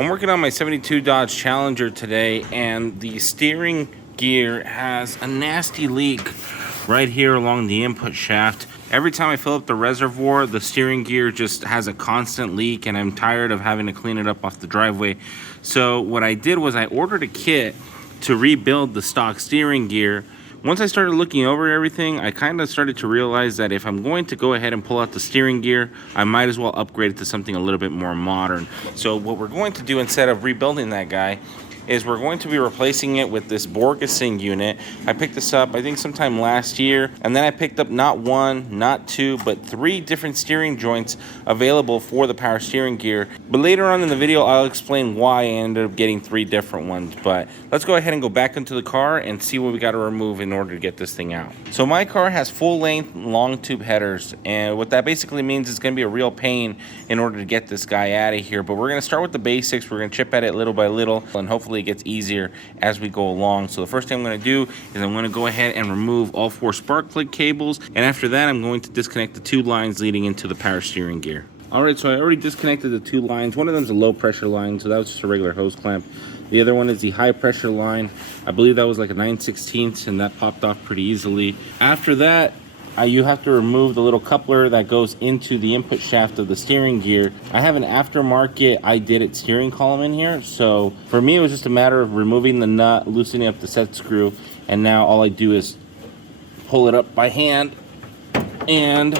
I'm working on my 72 Dodge Challenger today, and the steering gear has a nasty leak right here along the input shaft. Every time I fill up the reservoir, the steering gear just has a constant leak, and I'm tired of having to clean it up off the driveway. So what I did was I ordered a kit to rebuild the stock steering gear. Once I started looking over everything, I kind of started to realize that if I'm going to go ahead and pull out the steering gear, I might as well upgrade it to something a little bit more modern. So what we're going to do instead of rebuilding that guy is we're going to be replacing it with this Borgeson unit. I picked this up, I think sometime last year, and then I picked up not one, not two, but 3 different steering joints available for the power steering gear. But later on in the video, I'll explain why I ended up getting 3 different ones. But let's go ahead and go back into the car and see what we got to remove in order to get this thing out. So my car has full-length long tube headers, and what that basically means is going to be a real pain in order to get this guy out of here. But we're going to start with the basics. We're going to chip at it little by little, and hopefully it gets easier as we go along. So the first thing I'm going to do is I'm going to go ahead and remove all 4 spark plug cables, and after that I'm going to disconnect the 2 lines leading into the power steering gear. Alright, so I already disconnected the 2 lines. One of them is a low pressure line, so that was just a regular hose clamp. The other one is the high pressure line. I believe that was like a 9/16, and that popped off pretty easily. After that, you have to remove the little coupler that goes into the input shaft of the steering gear. I have an aftermarket I did it steering column in here, so for me it was just a matter of removing the nut, loosening up the set screw, and now all I do is pull it up by hand and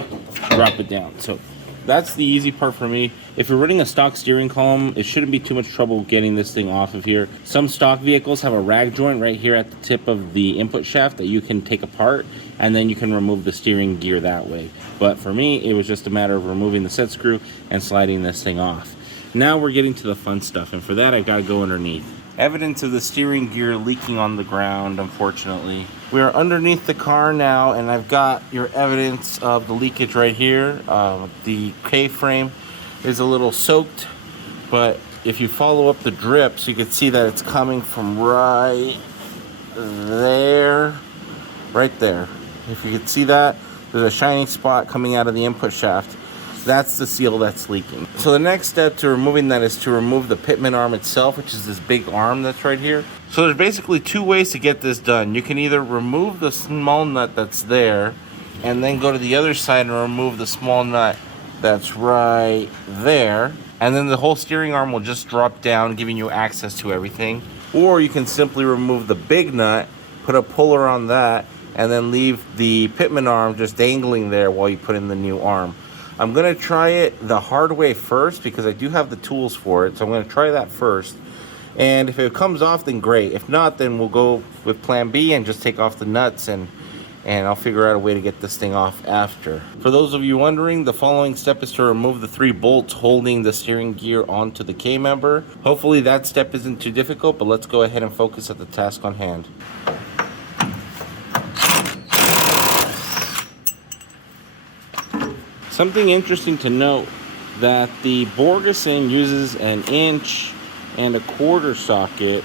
drop it down. So that's the easy part for me. If you're running a stock steering column, it shouldn't be too much trouble getting this thing off of here. Some stock vehicles have a rag joint right here at the tip of the input shaft that you can take apart, and then you can remove the steering gear that way. But for me, it was just a matter of removing the set screw and sliding this thing off. Now we're getting to the fun stuff, and for that I gotta go underneath. Evidence of the steering gear leaking on the ground, unfortunately. We are underneath the car now, and I've got your evidence of the leakage right here. The K-frame is a little soaked, but if you follow up the drips, you can see that it's coming from right there. If you can see that, there's a shiny spot coming out of the input shaft. That's the seal that's leaking. So the next step to removing that is to remove the Pitman arm itself, which is this big arm that's right here. So there's basically 2 ways to get this done. You can either remove the small nut that's there, and then go to the other side and remove the small nut that's right there, and then the whole steering arm will just drop down, giving you access to everything. Or you can simply remove the big nut, put a puller on that, and then leave the Pitman arm just dangling there while you put in the new arm. I'm gonna try it the hard way first because I do have the tools for it, so I'm gonna try that first. And if it comes off, then great. If not, then we'll go with plan B and just take off the nuts, and I'll figure out a way to get this thing off after. For those of you wondering, the following step is to remove the 3 bolts holding the steering gear onto the K-member. Hopefully that step isn't too difficult, but let's go ahead and focus at the task on hand. Something interesting to note, that the Borgeson uses an 1 1/4" socket,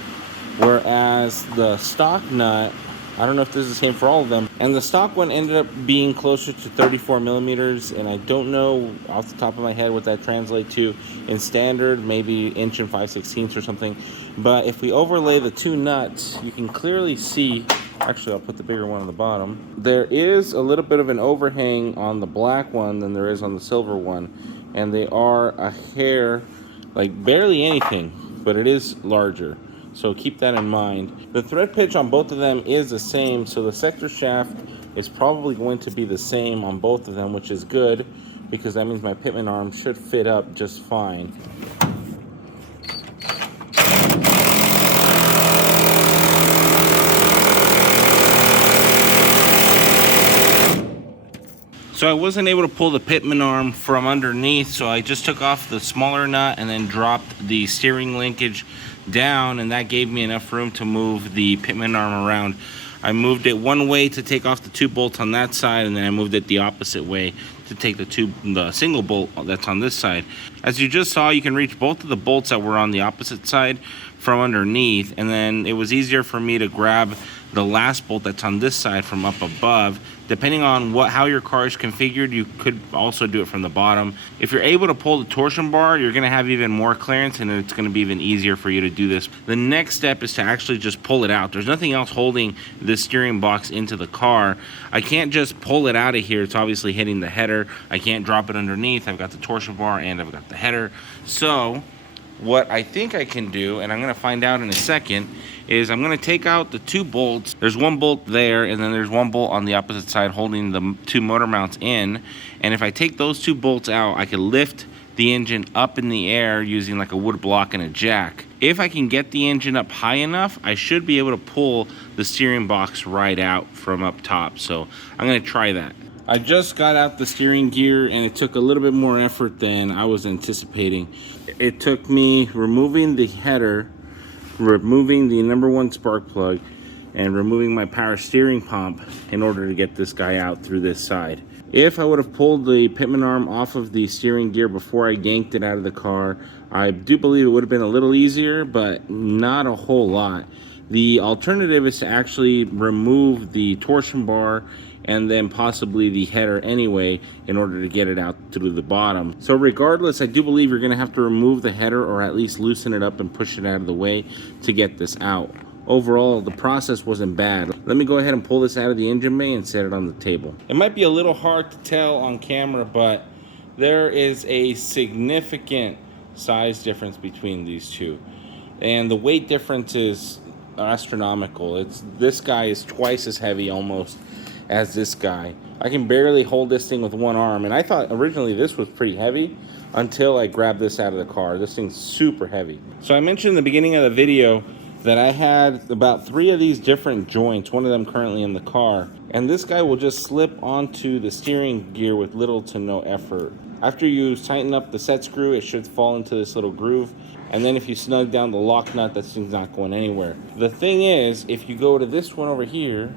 whereas the stock nut, I don't know if this is the same for all of them, and the stock one ended up being closer to 34 millimeters, and I don't know off the top of my head what that translates to in standard, maybe 1 5/16" or something. But if we overlay the 2 nuts, you can clearly see, actually I'll put the bigger one on the bottom, there is a little bit of an overhang on the black one than there is on the silver one, and they are a hair, like barely anything, but it is larger. So keep that in mind. The thread pitch on both of them is the same, so the sector shaft is probably going to be the same on both of them, which is good because that means my Pitman arm should fit up just fine. So I wasn't able to pull the Pitman arm from underneath, so I just took off the smaller nut and then dropped the steering linkage down, and that gave me enough room to move the Pitman arm around. I moved it one way to take off the 2 bolts on that side, and then I moved it the opposite way to take the single bolt that's on this side. As you just saw, you can reach both of the bolts that were on the opposite side from underneath, and then it was easier for me to grab the last bolt that's on this side from up above. Depending on how your car is configured, you could also do it from the bottom. If you're able to pull the torsion bar, you're gonna have even more clearance, and it's gonna be even easier for you to do this. The next step is to actually just pull it out. There's nothing else holding this steering box into the car. I can't just pull it out of here. It's obviously hitting the header. I can't drop it underneath. I've got the torsion bar and I've got the header. So what I think I can do, and I'm gonna find out in a second, is I'm gonna take out the 2 bolts. There's 1 bolt there, and then there's 1 bolt on the opposite side holding the 2 motor mounts in. And if I take those 2 bolts out, I can lift the engine up in the air using like a wood block and a jack. If I can get the engine up high enough, I should be able to pull the steering box right out from up top. So I'm gonna try that. I just got out the steering gear, and it took a little bit more effort than I was anticipating. It took me removing the header, removing the #1 spark plug, and removing my power steering pump in order to get this guy out through this side. If I would have pulled the Pitman arm off of the steering gear before I yanked it out of the car, I do believe it would have been a little easier, but not a whole lot. The alternative is to actually remove the torsion bar and then possibly the header anyway in order to get it out through the bottom. So regardless, I do believe you're gonna have to remove the header or at least loosen it up and push it out of the way to get this out. Overall, the process wasn't bad. Let me go ahead and pull this out of the engine bay and set it on the table. It might be a little hard to tell on camera, but there is a significant size difference between these two. And the weight difference is astronomical. This guy is twice as heavy almost as this guy. I can barely hold this thing with 1 arm, and I thought originally this was pretty heavy until I grabbed this out of the car. This thing's super heavy. So I mentioned in the beginning of the video that I had about 3 of these different joints, one of them currently in the car, and this guy will just slip onto the steering gear with little to no effort. After you tighten up the set screw, it should fall into this little groove, and then if you snug down the lock nut, that thing's not going anywhere. The thing is, if you go to this one over here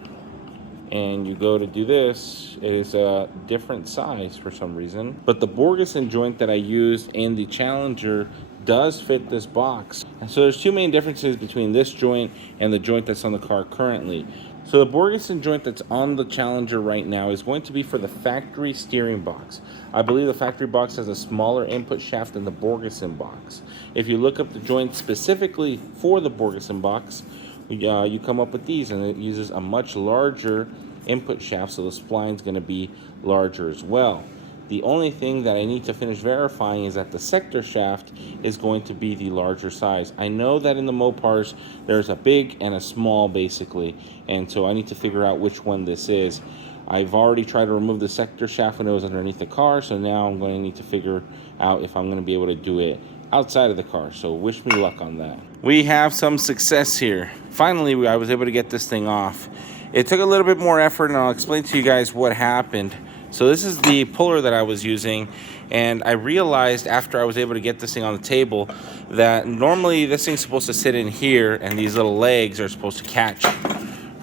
and you go to do this, it is a different size for some reason, but the Borgeson joint that I used in the Challenger does fit this box. And so there's 2 main differences between this joint and the joint that's on the car currently. So the Borgeson joint that's on the Challenger right now is going to be for the factory steering box. I believe the factory box has a smaller input shaft than the Borgeson box. If you look up the joint specifically for the Borgeson box, you come up with these, and it uses a much larger input shaft, so the spline's going to be larger as well. The only thing that I need to finish verifying is that the sector shaft is going to be the larger size. I know that in the Mopars there's a big and a small basically, and so I need to figure out which one this is. I've already tried to remove the sector shaft when it was underneath the car, so now I'm going to need to figure out if I'm going to be able to do it outside of the car, so wish me luck on that. We have some success here. Finally, I was able to get this thing off. It took a little bit more effort, and I'll explain to you guys what happened. So this is the puller that I was using, and I realized after I was able to get this thing on the table that normally this thing's supposed to sit in here, and these little legs are supposed to catch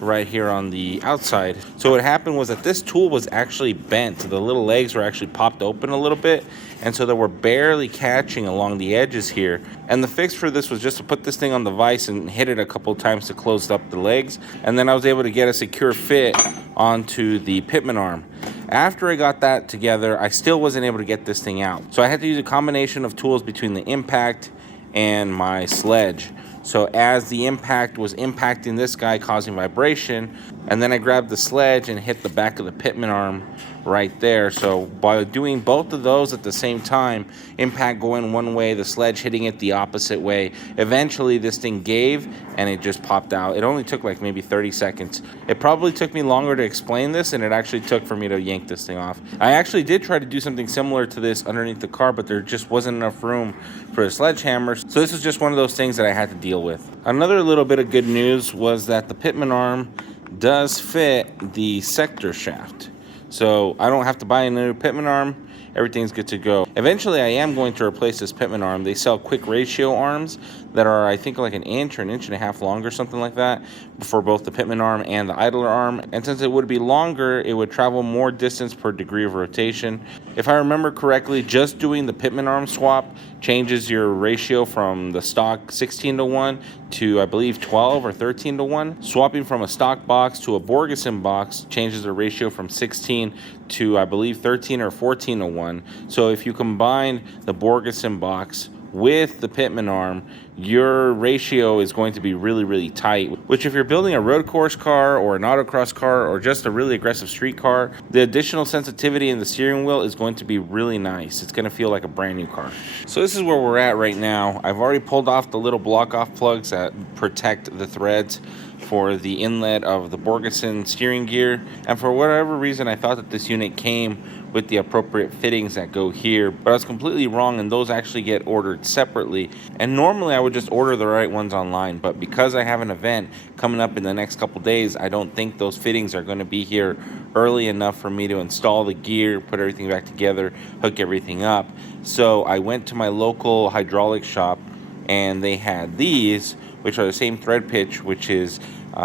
right here on the outside. So what happened was that this tool was actually bent. The little legs were actually popped open a little bit, and so they were barely catching along the edges here. And the fix for this was just to put this thing on the vise and hit it a couple of times to close up the legs, and then I was able to get a secure fit onto the Pitman arm. After I got that together, I still wasn't able to get this thing out. So I had to use a combination of tools between the impact and my sledge. So as the impact was impacting this guy, causing vibration, and then I grabbed the sledge and hit the back of the Pitman arm right there. So by doing both of those at the same time, impact going one way, the sledge hitting it the opposite way, eventually this thing gave and it just popped out. It only took like maybe 30 seconds. It probably took me longer to explain this than it actually took for me to yank this thing off. I actually did try to do something similar to this underneath the car, but there just wasn't enough room for a sledgehammer. So this was just one of those things that I had to deal with. Another little bit of good news was that the Pitman arm does fit the sector shaft. So I don't have to buy a new Pitman arm. Everything's good to go. Eventually, I am going to replace this Pitman arm. They sell quick ratio arms that are, I think, like an inch or an inch and a half long or something like that for both the Pitman arm and the idler arm. And since it would be longer, it would travel more distance per degree of rotation. If I remember correctly, just doing the Pitman arm swap changes your ratio from the stock 16:1 to, I believe, 12 or 13:1. Swapping from a stock box to a Borgeson box changes the ratio from 16 to, I believe, 13 or 14:1. So if you combine the Borgeson box with the Pitman arm, your ratio is going to be really, really tight, which if you're building a road course car or an autocross car or just a really aggressive street car, the additional sensitivity in the steering wheel is going to be really nice. It's going to feel like a brand new car. So this is where we're at right now. I've already pulled off the little block off plugs that protect the threads for the inlet of the Borgeson steering gear, and for whatever reason I thought that this unit came with the appropriate fittings that go here, but I was completely wrong, and those actually get ordered separately. And normally I would just order the right ones online, but because I have an event coming up in the next couple days, I don't think those fittings are going to be here early enough for me to install the gear, put everything back together, hook everything up. So I went to my local hydraulic shop, and they had these, which are the same thread pitch, which is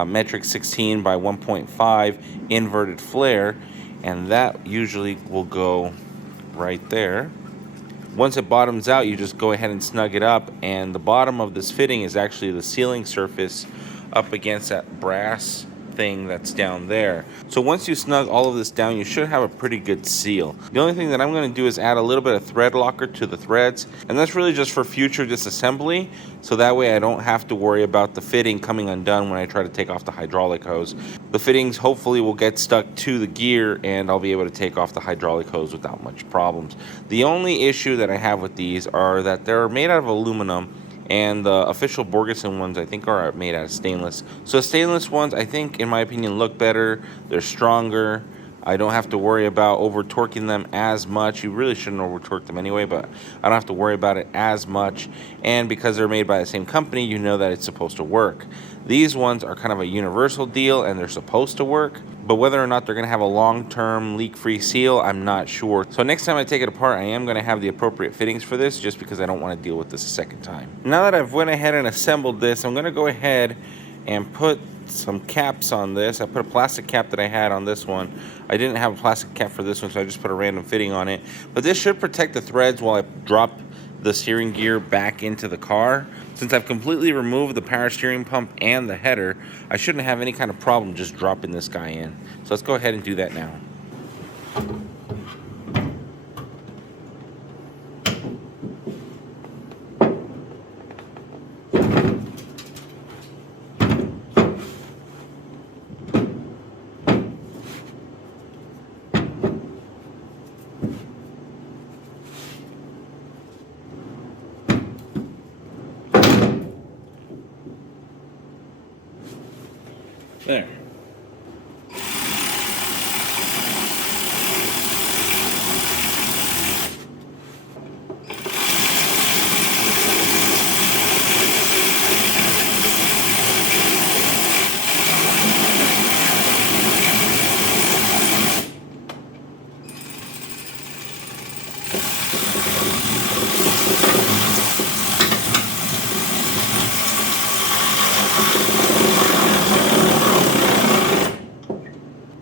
metric 16 by 1.5 inverted flare, and that usually will go right there. Once it bottoms out, you just go ahead and snug it up, and the bottom of this fitting is actually the sealing surface up against that brass thing that's down there. So once you snug all of this down, you should have a pretty good seal. The only thing that I'm going to do is add a little bit of thread locker to the threads, and that's really just for future disassembly, so that way I don't have to worry about the fitting coming undone when I try to take off the hydraulic hose. The fittings hopefully will get stuck to the gear, and I'll be able to take off the hydraulic hose without much problems. The only issue that I have with these are that they're made out of aluminum, and the official Borgeson ones I think are made out of stainless. So stainless ones, I think, in my opinion, look better. They're stronger. I don't have to worry about over torquing them as much. You really shouldn't over torque them anyway, but I don't have to worry about it as much. And because they're made by the same company, you know that it's supposed to work. These ones are kind of a universal deal, and they're supposed to work, but whether or not they're going to have a long-term leak-free seal, I'm not sure. So next time I take it apart, I am going to have the appropriate fittings for this, just because I don't want to deal with this a second time. Now that I've went ahead and assembled this, I'm going to go ahead and put some caps on this. I put a plastic cap that I had on this one. I didn't have a plastic cap for this one, so I just put a random fitting on it. But this should protect the threads while I drop the steering gear back into the car. Since I've completely removed the power steering pump and the header, I shouldn't have any kind of problem just dropping this guy in. So let's go ahead and do that now. There.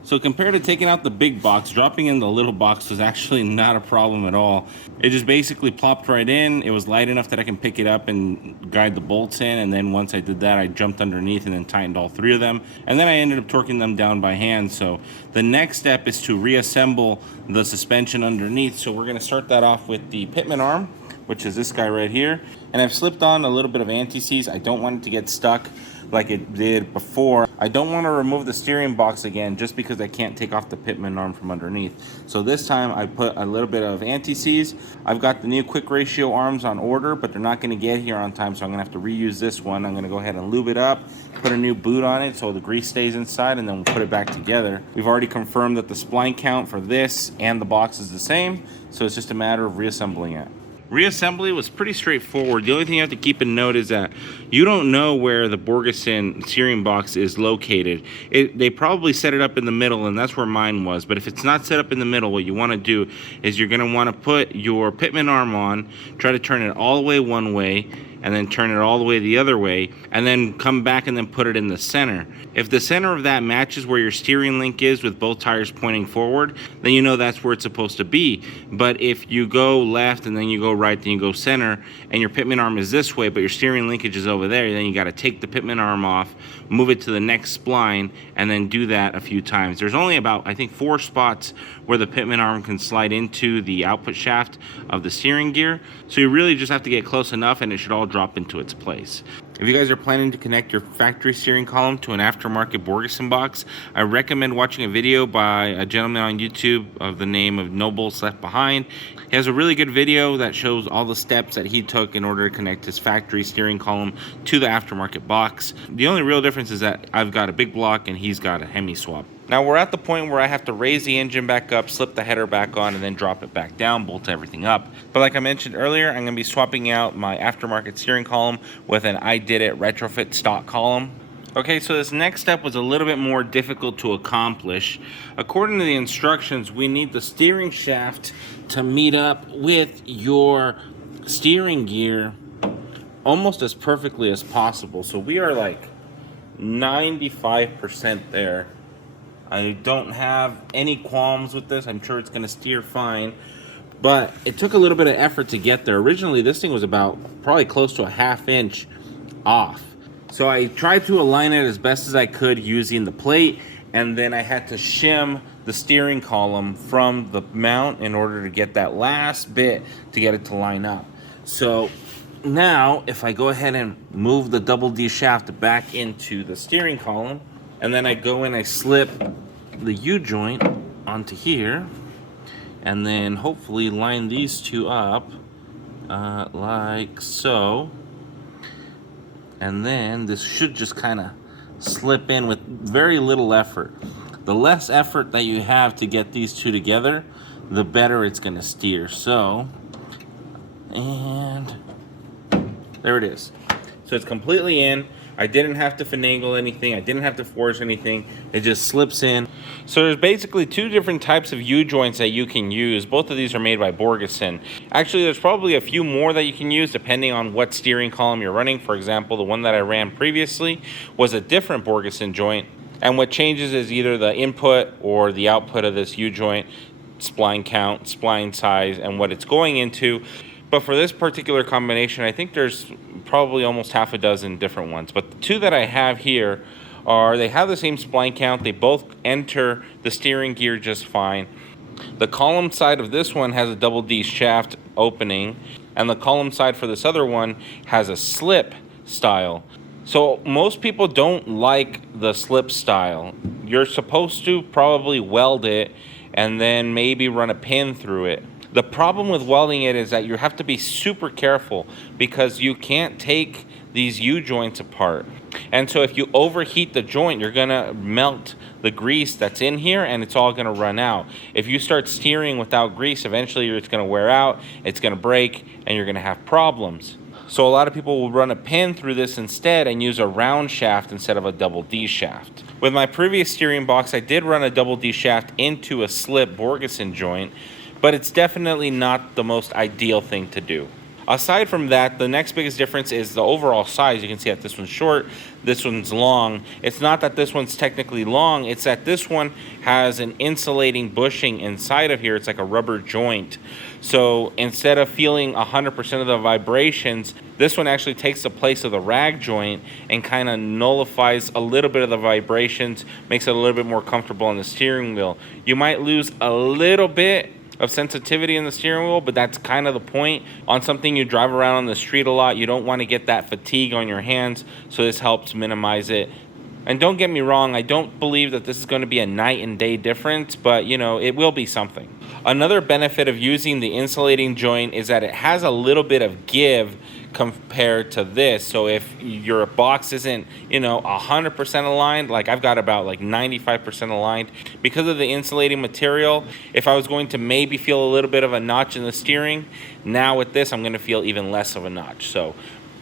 So compared to taking out the big box, dropping in the little box was actually not a problem at all. It just basically plopped right in. It was light enough that I can pick it up and guide the bolts in, and then once I did that, I jumped underneath and then tightened all three of them, and then I ended up torquing them down by hand. So the next step is to reassemble the suspension underneath. So we're going to start that off with the Pitman arm, which is this guy right here, and I've slipped on a little bit of anti-seize. I don't want it to get stuck like it did before. I don't want to remove the steering box again just because I can't take off the Pitman arm from underneath. So this time I put a little bit of anti-seize. I've got the new quick ratio arms on order, but they're not going to get here on time, so I'm going to have to reuse this one. I'm going to go ahead and lube it up, put a new boot on it so the grease stays inside, and then we'll put it back together. We've already confirmed that the spline count for this and the box is the same, so it's just a matter of reassembling it. Reassembly was pretty straightforward. The only thing you have to keep in note is that you don't know where the Borgeson steering box is located. They probably set it up in the middle, and that's where mine was. But if it's not set up in the middle, what you want to do is you're going to want to put your Pitman arm on, try to turn it all the way one way, and then turn it all the way the other way, and then come back and then put it in the center. If the center of that matches where your steering link is with both tires pointing forward, then you know that's where it's supposed to be. But if you go left and then you go right, then you go center, and your pitman arm is this way, but your steering linkage is over there, then you got to take the pitman arm off, move it to the next spline, and then do that a few times. There's only about, I think, 4 spots where the pitman arm can slide into the output shaft of the steering gear. So you really just have to get close enough and it should all drop into its place. If you guys are planning to connect your factory steering column to an aftermarket Borgeson box, I recommend watching a video by a gentleman on YouTube of the name of No Bolts Left Behind. He has a really good video that shows all the steps that he took in order to connect his factory steering column to the aftermarket box. The only real difference is that I've got a big block and he's got a Hemi swap. Now we're at the point where I have to raise the engine back up, slip the header back on, and then drop it back down, bolt everything up. But like I mentioned earlier, I'm going to be swapping out my aftermarket steering column with an I Did It retrofit stock column. Okay, so this next step was a little bit more difficult to accomplish. According to the instructions, we need the steering shaft to meet up with your steering gear almost as perfectly as possible. So we are like 95% there. I don't have any qualms with this. I'm sure it's going to steer fine. But it took a little bit of effort to get there. Originally, this thing was about probably close to a ½ inch off. So I tried to align it as best as I could using the plate. And then I had to shim the steering column from the mount in order to get that last bit to get it to line up. So now, if I go ahead and move the double D shaft back into the steering column, and then I go in, I slip the U-joint onto here, and then hopefully line these two up like so. And then this should just kind of slip in with very little effort. The less effort that you have to get these two together, the better it's going to steer. So, and there it is. So it's completely in. I didn't have to finagle anything. I didn't have to force anything. It just slips in. So there's basically 2 different types of U-joints that you can use. Both of these are made by Borgeson. Actually, there's probably a few more that you can use depending on what steering column you're running. For example, the one that I ran previously was a different Borgeson joint. And what changes is either the input or the output of this U-joint, spline count, spline size, and what it's going into. But for this particular combination, I think there's probably almost half a dozen different ones. But the 2 that I have here are, they have the same spline count. They both enter the steering gear just fine. The column side of this one has a double D shaft opening, and the column side for this other one has a slip style. So most people don't like the slip style. You're supposed to probably weld it and then maybe run a pin through it. The problem with welding it is that you have to be super careful because you can't take these U-joints apart. And so if you overheat the joint, you're gonna melt the grease that's in here and it's all gonna run out. If you start steering without grease, eventually it's gonna wear out, it's gonna break, and you're gonna have problems. So a lot of people will run a pin through this instead and use a round shaft instead of a double D shaft. With my previous steering box, I did run a double D shaft into a slip Borgeson joint, but it's definitely not the most ideal thing to do. Aside from that, the next biggest difference is the overall size. You can see that this one's short, this one's long. It's not that this one's technically long, it's that this one has an insulating bushing inside of here. It's like a rubber joint. So instead of feeling 100% of the vibrations, this one actually takes the place of the rag joint and kind of nullifies a little bit of the vibrations, makes it a little bit more comfortable on the steering wheel. You might lose a little bit of sensitivity in the steering wheel, but that's kind of the point. On something you drive around on the street a lot, you don't want to get that fatigue on your hands, so this helps minimize it. And don't get me wrong, I don't believe that this is going to be a night and day difference, but you know, it will be something. Another benefit of using the insulating joint is that it has a little bit of give compared to this. So if your box isn't, you know, 100% aligned, like I've got about like 95% aligned, because of the insulating material, if I was going to maybe feel a little bit of a notch in the steering, now with this I'm going to feel even less of a notch. So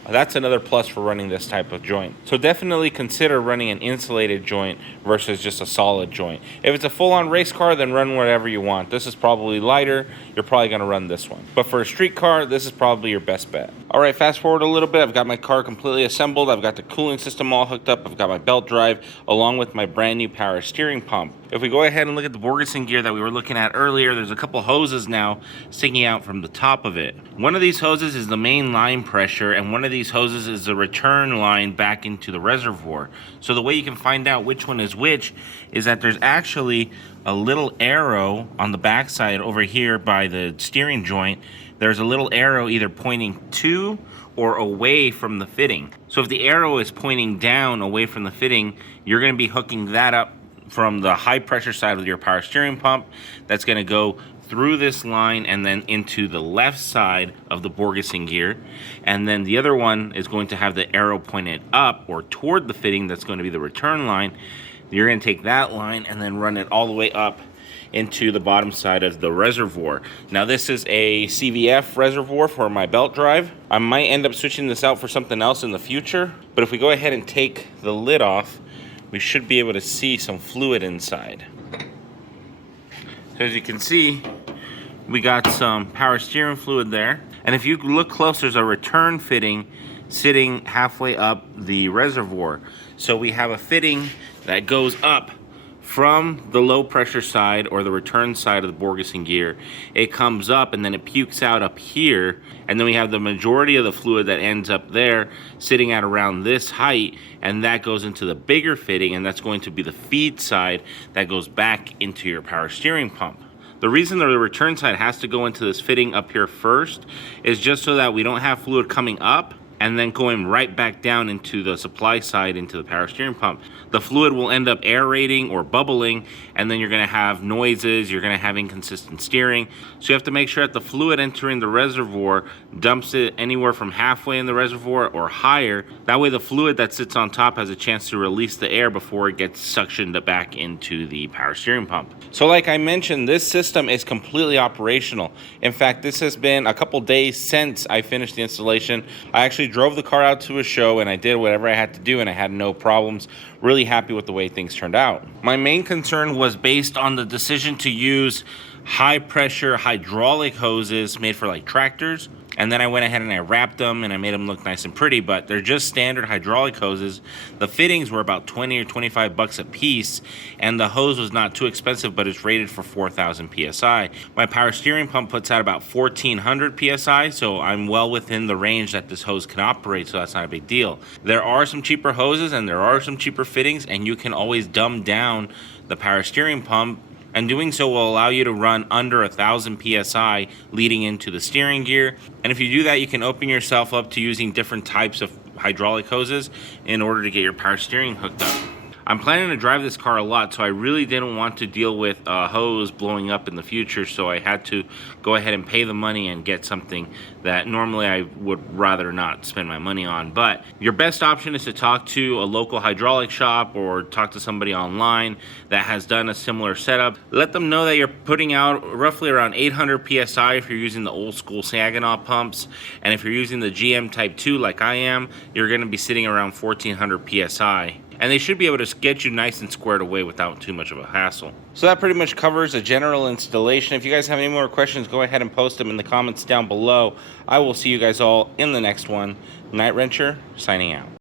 That's another plus for running this type of joint. So definitely consider running an insulated joint versus just a solid joint. If it's a full-on race car, then run whatever you want. This is probably lighter. You're probably going to run this one. But for a street car, this is probably your best bet. All right, fast forward a little bit. I've got my car completely assembled. I've got the cooling system all hooked up. I've got my belt drive along with my brand new power steering pump. If we go ahead and look at the Borgeson gear that we were looking at earlier, there's a couple hoses now sticking out from the top of it. One of these hoses is the main line pressure, and one of these hoses is the return line back into the reservoir. So the way you can find out which one is which is that there's actually a little arrow on the backside over here by the steering joint. There's a little arrow either pointing to or away from the fitting. So if the arrow is pointing down away from the fitting, you're going to be hooking that up from the high pressure side of your power steering pump. That's going to go through this line and then into the left side of the Borgeson gear. And then the other one is going to have the arrow pointed up or toward the fitting. That's going to be the return line. You're going to take that line and then run it all the way up into the bottom side of the reservoir. Now this is a CVF reservoir for my belt drive. I might end up switching this out for something else in the future, but if we go ahead and take the lid off, we should be able to see some fluid inside. So as you can see, we got some power steering fluid there. And if you look close, there's a return fitting sitting halfway up the reservoir. So we have a fitting that goes up from the low pressure side or the return side of the Borgeson gear. It comes up and then it pukes out up here, and then we have the majority of the fluid that ends up there sitting at around this height, and that goes into the bigger fitting, and that's going to be the feed side that goes back into your power steering pump. The reason the return side has to go into this fitting up here first is just so that we don't have fluid coming up and then going right back down into the supply side into the power steering pump. The fluid will end up aerating or bubbling, and then you're gonna have noises, you're gonna have inconsistent steering. So you have to make sure that the fluid entering the reservoir dumps it anywhere from halfway in the reservoir or higher. That way the fluid that sits on top has a chance to release the air before it gets suctioned back into the power steering pump. So like I mentioned, this system is completely operational. In fact, this has been a couple days since I finished the installation. I actually drove the car out to a show and I did whatever I had to do and I had no problems. Really happy with the way things turned out. My main concern was based on the decision to use high pressure hydraulic hoses made for like tractors. And then I went ahead and I wrapped them and I made them look nice and pretty, but they're just standard hydraulic hoses. The fittings were about 20 or 25 bucks a piece, and the hose was not too expensive, but it's rated for 4,000 PSI. My power steering pump puts out about 1,400 PSI, so I'm well within the range that this hose can operate, so that's not a big deal. There are some cheaper hoses and there are some cheaper fittings, and you can always dumb down the power steering pump, and doing so will allow you to run under 1,000 PSI leading into the steering gear. And if you do that, you can open yourself up to using different types of hydraulic hoses in order to get your power steering hooked up. I'm planning to drive this car a lot, so I really didn't want to deal with a hose blowing up in the future, so I had to go ahead and pay the money and get something that normally I would rather not spend my money on. But your best option is to talk to a local hydraulic shop or talk to somebody online that has done a similar setup. Let them know that you're putting out roughly around 800 PSI if you're using the old school Saginaw pumps, and if you're using the GM Type 2 like I am, you're going to be sitting around 1,400 PSI. And they should be able to get you nice and squared away without too much of a hassle. So that pretty much covers a general installation. If you guys have any more questions, go ahead and post them in the comments down below. I will see you guys all in the next one. Night Wrencher, signing out.